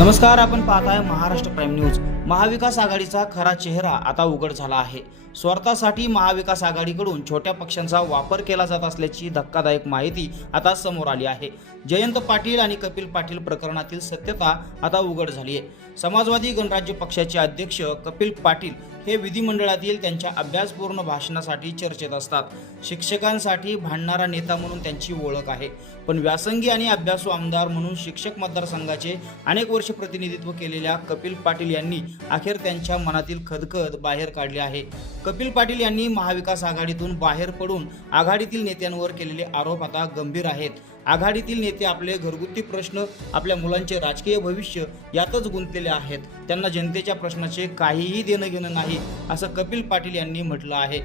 नमस्कार आपण पाहताय महाराष्ट्र प्राईम न्यूज. महाविकास आघाडीचा खरा चेहरा आता उघड झाला आहे. स्वार्थासाठी महाविकास आघाडीकडून छोट्या पक्षांचा वापर केला जात असल्याची धक्कादायक माहिती आता समोर आली आहे. जयंत पाटील आणि कपिल पाटील प्रकरणातील सत्यता आता उघड झाली आहे. समाजवादी गणराज्य पक्षाचे अध्यक्ष कपिल पाटील हे विधिमंडळातील त्यांच्या अभ्यासपूर्ण भाषणासाठी चर्चेत असतात. शिक्षकांसाठी भांडणारा नेता म्हणून त्यांची ओळख आहे. पण व्यासंगी आणि अभ्यासू आमदार म्हणून शिक्षक मतदारसंघाचे अनेक वर्ष प्रतिनिधित्व केलेल्या कपिल पाटील यांनी अखेर त्यांच्या मनातील खदखद बाहेर काढली आहे. कपिल पाटील यांनी महाविकास आघाडीतून बाहेर पडून आघाडीतील नेत्यांवर केलेले आरोप आता गंभीर आहेत. आघाडीतील नेते आपले घरगुती प्रश्न आपल्या मुलांचे राजकीय भविष्य यातच गुंतलेले आहेत. त्यांना जनतेच्या प्रश्नाचे काहीही देणं घेणं नाही असं कपिल पाटील यांनी म्हटलं आहे.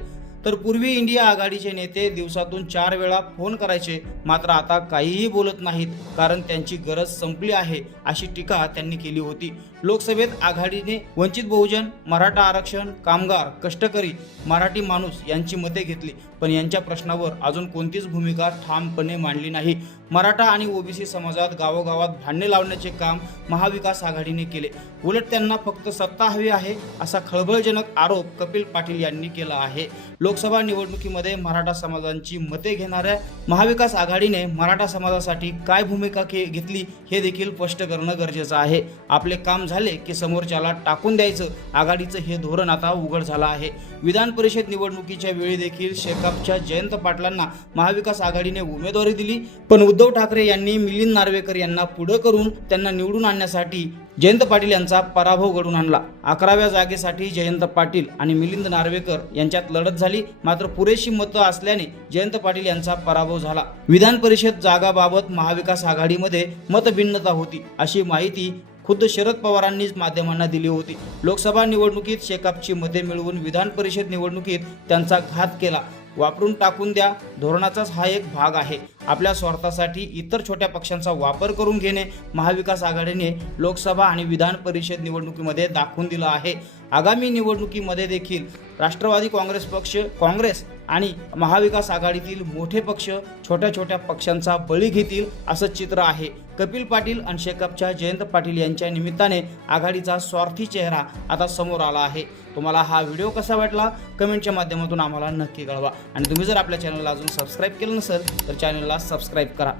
तर पूर्वी इंडिया आघाडीचे नेते दिवसातून चार वेळा फोन करायचे मात्र आता काहीही बोलत नाहीत कारण त्यांची गरज संपली आहे अशी टीका त्यांनी केली होती. लोकसभेत आघाडीने वंचित बहुजन मराठा आरक्षण कामगार कष्टकरी मराठी माणूस यांची मते घेतली पण यांच्या प्रश्नावर अजून कोणतीच भूमिका ठामपणे मांडली नाही. मराठा आणि ओबीसी समाजात गावोगावात भांडणे लावण्याचे काम महाविकास आघाडीने केले. उलट त्यांना फक्त सत्ता हवी आहे असा खळबळजनक आरोप कपिल पाटील यांनी केला आहे. लोक लोकसभा निवडणुकीमध्ये मराठा समाजांची मते घेणाऱ्या महाविकास आघाडीने मराठा समाजासाठी काय भूमिका के घेतली हे देखील स्पष्ट करणं गरजेचं आहे. आपले काम झाले की समोरच्याला टाकून द्यायचं. आघाडीचं हे धोरण आता उघड झालं आहे. विधान परिषद निवडणुकीच्या वेळी देखील शेकापच्या जयंत पाटलांना महाविकास आघाडीने उमेदवारी दिली. पण उद्धव ठाकरे यांनी मिलिंद नार्वेकर यांना पुढं करून त्यांना निवडून आणण्यासाठी जयंत पाटील यांचा पराभव घडून आणला. अकराव्या जागेसाठी जयंत पाटील आणि मिलिंद नार्वेकर यांच्यात लढत झाली. मात्र पुरेशी मतं असल्याने जयंत पाटील यांचा पराभव झाला. विधान परिषद जागाबाबत महाविकास आघाडीमध्ये मतभिन्नता होती अशी माहिती खुद्द शरद पवारांनीच माध्यमांना दिली होती. लोकसभा निवडणुकीत शेकापची मते मिळवून विधान परिषद निवडणुकीत त्यांचा घात केला. वापरून टाकून द्या. धोरणाचाच हा एक भाग आहे. आपल्या स्वार्थासाठी इतर छोट्या पक्षांचा वापर करून घेणे महाविकास आघाडीने लोकसभा आणि विधान परिषद निवडणुकीमध्ये दाखवून दिलं आहे. आगामी निवडणुकीमध्ये देखील राष्ट्रवादी काँग्रेस पक्ष काँग्रेस आणि महाविकास आघाडीतील मोठे पक्ष छोट्या छोट्या पक्षांचा बळी घेतील असं चित्र आहे. कपिल पाटील आणि शेकअपच्या जयंत पाटील यांच्या निमित्ताने आघाडीचा स्वार्थी चेहरा आता समोर आला आहे. तुम्हाला हा व्हिडिओ कसा वाटला? कमेंटच्या माध्यमातून आम्हाला नक्की कळवा. आणि तुम्ही जर आपल्या चॅनलला अजून सबस्क्राईब केलं नसेल तर चॅनलला सबस्क्राईब करा.